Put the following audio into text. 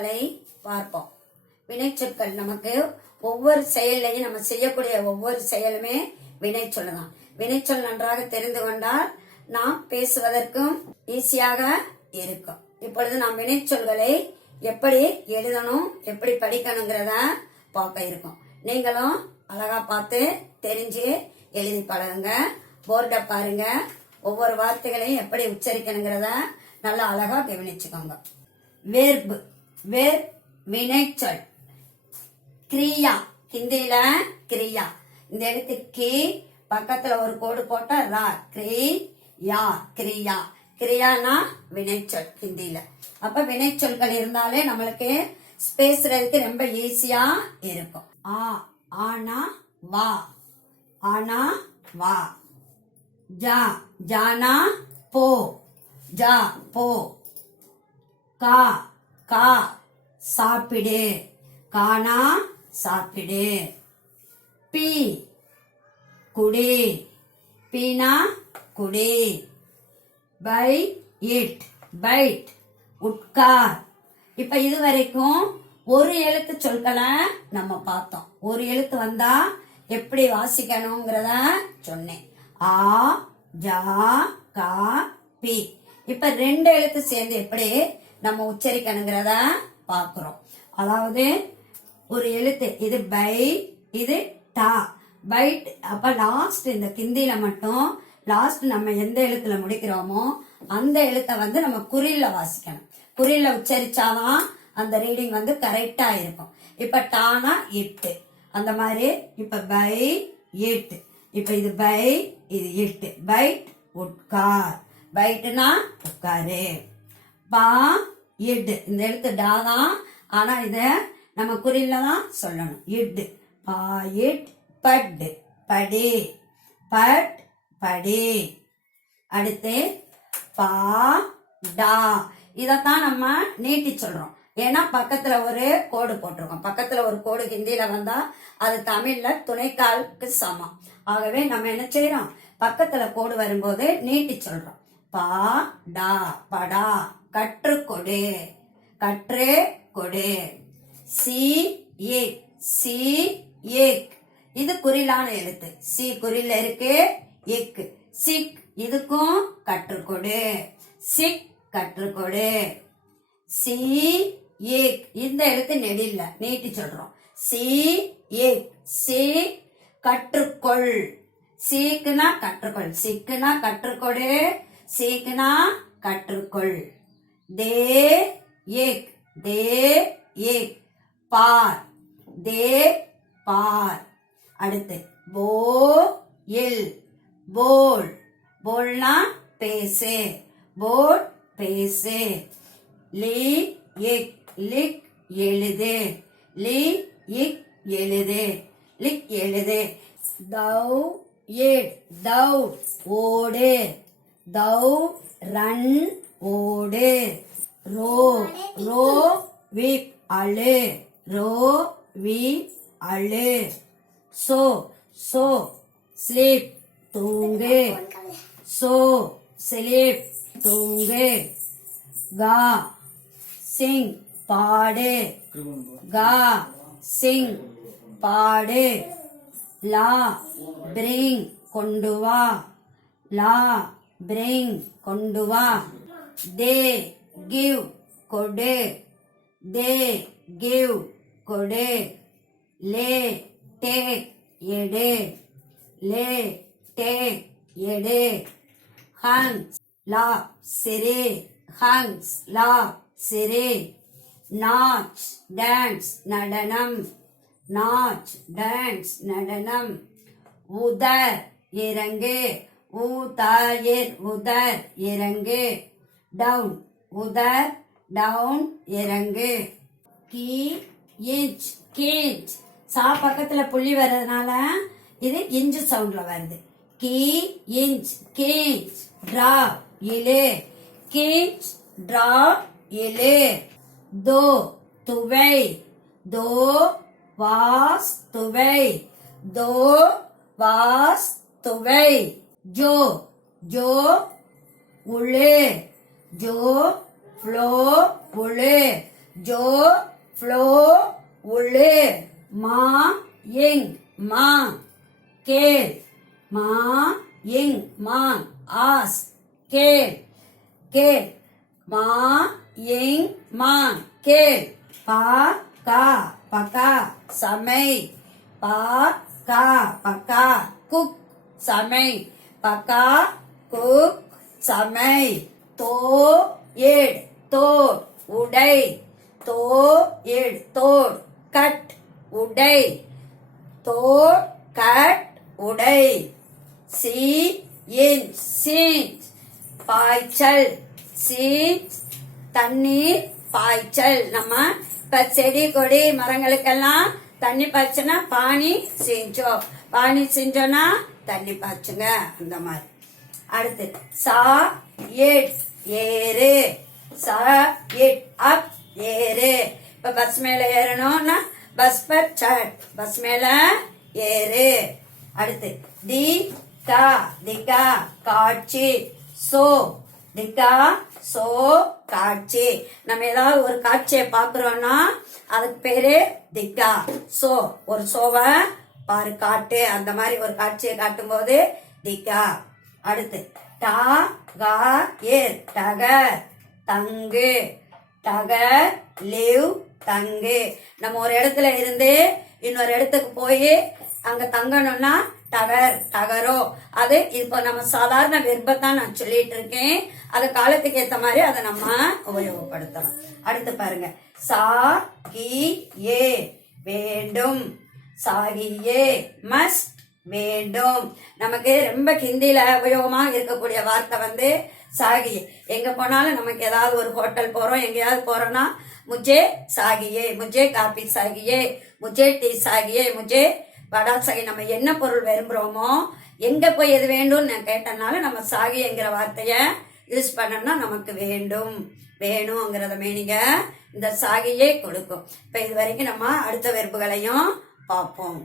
வினைச்சொற்களை பார்ப்போம். வினைச்சொற்கள் நமக்கு ஒவ்வொரு செயலையும் நம்ம செய்யக்கூடிய ஒவ்வொரு செயலுமே வினைச்சொல் தான். வினைச்சொல் நன்றாக தெரிந்து கொண்டால் நாம் பேசுவதற்கும் ஈஸியாக இருக்கும். இப்பொழுது நாம் வினைச்சொல்களை எப்படி எழுதணும், எப்படி படிக்கணுங்கிறத பார்க்க இருக்கோம். நீங்களும் அழகா பார்த்து தெரிஞ்சு எழுதி பழகுங்க. போர்டை பாருங்க. ஒவ்வொரு வார்த்தைகளையும் எப்படி உச்சரிக்கணுங்கிறத நல்லா அழகா கவனிச்சுக்கோங்க. வேர்பு, வேர் வினைச்சொல். கிரியா, ஹிந்தியில கிரியா. இந்த எழுத்து கி பக்கத்துல ஒரு கோடு போட்டா ரா, கிரியா, கிரியா. கிரியானா வினைச்சொல் ஹிந்தியில. அப்ப வினைச்சொற்கள் இருந்தாலே நம்மளுக்கு பேசுறதுக்கு ரொம்ப ஈஸியா இருக்கும். ஆனா வா, ஆனா வா. ஜா, ஜானா போ, ஜா போ. கா, கா சாப்பிடு, கானா சாப்பிடு. பி குடி, பீனா குடி. பை இட், பைட் உட்கார். இப்ப இது வரைக்கும் ஒரு எழுத்து சொற்களை நம்ம பார்த்தோம். ஒரு எழுத்து வந்தா எப்படி வாசிக்கணுங்கிறத சொன்னேன். ஆ, ஜா, கா, பி. இப்ப ரெண்டு எழுத்து சேர்ந்து எப்படி நம்ம உச்சரிக்கணுங்கிறத பாக்குறோம். அதாவது ஒரு எழுத்து, இது பை, இது டா, பைட். அப்ப லாஸ்ட் இந்த கிந்தியில மட்டும் லாஸ்ட் நம்ம எந்த எழுத்துல முடிக்கிறோமோ அந்த எழுத்தை வந்து நம்ம குறியில வாசிக்கணும். குறியில உச்சரிச்சாதான் அந்த ரீடிங் வந்து கரெக்டா இருக்கும். இப்ப டானா எட்டு, அந்த மாதிரி. இப்ப பை எட்டு. இப்ப இது பை, இது எட்டு. பைட் உட்கார், பைட்னா உட்காரு. பா எட்டு, இந்த எழுத்து டா தான், ஆனா இத நம்ம குறியில தான் சொல்லணும். எட்டு, பா எட், பட் படி, பட் படி. அடுத்து பா டா, இதத்தான் நம்ம நீட்டி சொல்றோம். ஏன்னா பக்கத்துல ஒரு கோடு போட்டிருக்கோம். பக்கத்துல ஒரு கோடு ஹிந்தியில வந்தா அது தமிழ்ல துணைக்காலுக்கு சமம். ஆகவே நம்ம என்ன செய்யறோம், பக்கத்துல கோடு வரும்போது நீட்டி சொல்றோம். பா டா, படா. கற்றுக்கொடு, கற்று கொடு. சி ஏக், சி ஏக். இது குறிலான எழுத்து. சி குறில இருக்கு, எக் சிக். இதுக்கும் கற்றுக்கொடு, சிக் கற்றுக்கொடு. சி ஏக், இந்த எழுத்து நெடில்ல நீட்டி சொல்றோம். சி ஏக், சி கற்றுக்கொள். சீக்குனா கற்றுக்கொள், சிக்குனா கற்றுக்கொடு, சீக்குனா கற்றுக்கொள். தே ஏக், தே ஏக் பார், தே பார். அடுத்து போ இல், போல். போல்னா பேசு, போல் பேசு. லி இக், லிக் எழுது, லி இக் எழுது, லிக் எழுது. தௌ இட், தௌ ஓடு, தௌ ரன் ஓடு. ரோ, ரோ விப் அழு, ரோ வி அழு. சோ, சோ ஸ்லீப் தூங்கு, சோ ஸ்லீப் தூங்கு. கா சிங் பாடு, கா சிங் பாடு. லா பிரிங் கொண்டு வா, லா பிரிங் கொண்டு வா. தே கிவ் கொடு, தே கிவ் கொடு. லே டேக் எடு, லே டேக் எடு. ஹங்ஸ் லா சிறு, ஹங்ஸ் லா சிறு. நாச் டான்ஸ் நடனம், நாச் டான்ஸ் நடனம். உதர் இறங்கு, ஊதாயிர் உதர் இறங்கு. டவுன், உதர் டவுன் இறங்கு. கி இன்ச், கீச். சா பக்கத்துல புள்ளி வர்றதுனால இது இன்ச் சவுண்ட்ல வருது. கி இன்ச், கீச். டிரா இழு, கீச் டிரா இழு. தோ துவை, தோ வாஸ் துவை, தோ வாஸ் துவை. ஜோ, ஜோ உழு, ஜோ ஃப்ளோ உழு, ஜோ ஃப்ளோ உளு மா இங் மா கேள் மா இங் மான் ஆஸ் கேள் கேள் மா இங் மான் கேள் பா கா பகா சமை பா கா பகா குக் சமை பகா குக் சமை தோ ஏட் தோட் உடை தோ ஏட் தோட் கட் உடை தோட் கட் உடை சி இன் சீன்ஸ் பாய்ச்சல் சீன்ஸ் தண்ணீர் பாய்ச்சல். நம்ம இப்ப செடி கொடி மரங்களுக்கெல்லாம் தண்ணி பாய்ச்சனா பானி செஞ்சோம், பானி செஞ்சோன்னா தண்ணி பாய்ச்சுங்க அந்த மாதிரி. அடுத்து சா எட் ஏறு சா எட் அப் ஏறு. இப்ப பஸ் மேல ஏறணும்னா பஸ் பர் சட் பஸ் மேல ஏறு. அடுத்து தி கா திகா காட்சி சோ திகா சோ காட்சி. நம்ம ஏதாவது ஒரு காட்சியை பாக்குறோம்னா அதுக்கு பேரு திகா சோ. ஒரு சோவை பாரு காட்டு, அந்த மாதிரி ஒரு காட்சியை காட்டும் போது திகா. அடுத்து டா கா ஏர் டகர் தங்கு டகர் லிவ் தங்கு. நம்ம ஒரு இடத்துல இருந்து இன்னொரு இடத்துக்கு போய் அங்க தங்கணும்னா டகர் டகரோ. அது இப்போ நம்ம சாதாரண வெர்பத்தான் நான் சொல்லிட்டு இருக்கேன், அது காலத்துக்கு ஏத்த மாதிரி அதை நம்ம உபயோகப்படுத்தணும். அடுத்து பாருங்க சா கி ஏ வேண்டும் சாகியே மஸ்ட் வேண்டும். நமக்கு ரொம்ப ஹிந்தியில உபயோகமா இருக்கக்கூடிய வார்த்தை வந்து சாகியே. எங்க போனாலும் நமக்கு ஏதாவது ஒரு ஹோட்டல் போறோம், எங்கேயாவது போறோம்னா முஜே சாகியே, முஜே காபி சாகியே, முஜே டீ சாகியே, முஜே வடா சாகி. நம்ம என்ன பொருள் விரும்புறோமோ எங்க போய் எது வேண்டும்னு நான் கேட்டனால நம்ம சாகிங்கிற வார்த்தைய யூஸ் பண்ணோம்னா நமக்கு வேண்டும் வேணுங்கிறத மீனிங்க இந்த சாகியே கொடுக்கும். இப்ப இது வரைக்கும் நம்ம அடுத்த வெறுப்புகளையும் பார்ப்போம்.